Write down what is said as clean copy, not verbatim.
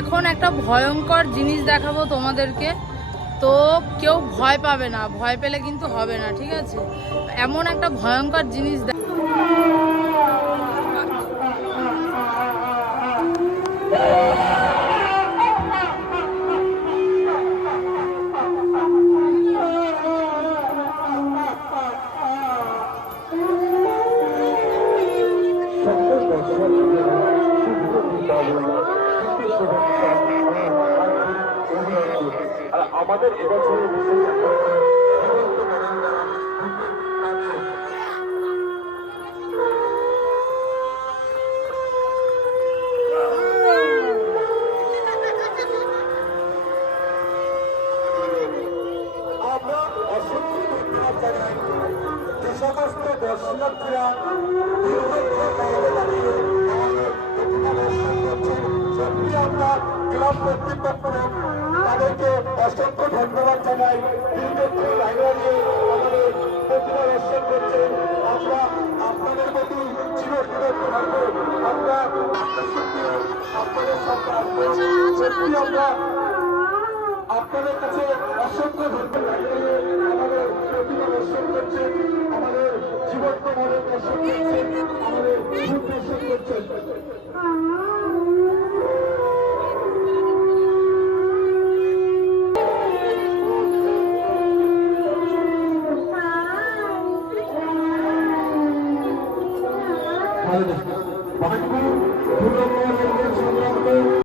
এখন একটা ভয়ঙ্কর জিনিস দেখাবো তোমাদেরকে, তো কেউ ভয় পাবে না, ভয় পেলে কিন্তু হবে না, ঠিক আছে? এমন একটা ভয়ঙ্কর জিনিস আমাদের এবছরের আমরা অসংখ্য ধন্যবাদ জানাই যে সমস্ত দর্শনার্থীরা সত্যি আমরা ক্লাব কর্তৃপক্ষ তাদেরকে অসংখ্য ধন্যবাদ জানাই। লাইন দিয়ে আমাদের প্রতিমা দর্শন করছে। আমরা আপনাদের প্রতি চিরকৃতজ্ঞ থাকবো। আমরা আপনাদের সত্যি আমরা আপনাদের কাছে অসংখ্য ধন্যবাদ। আমাদের প্রতিমা দর্শন করছে, আমাদের জীবন প্রমাণের দর্শন করছে, আমাদের ভূত দর্শন করছে। Hadi.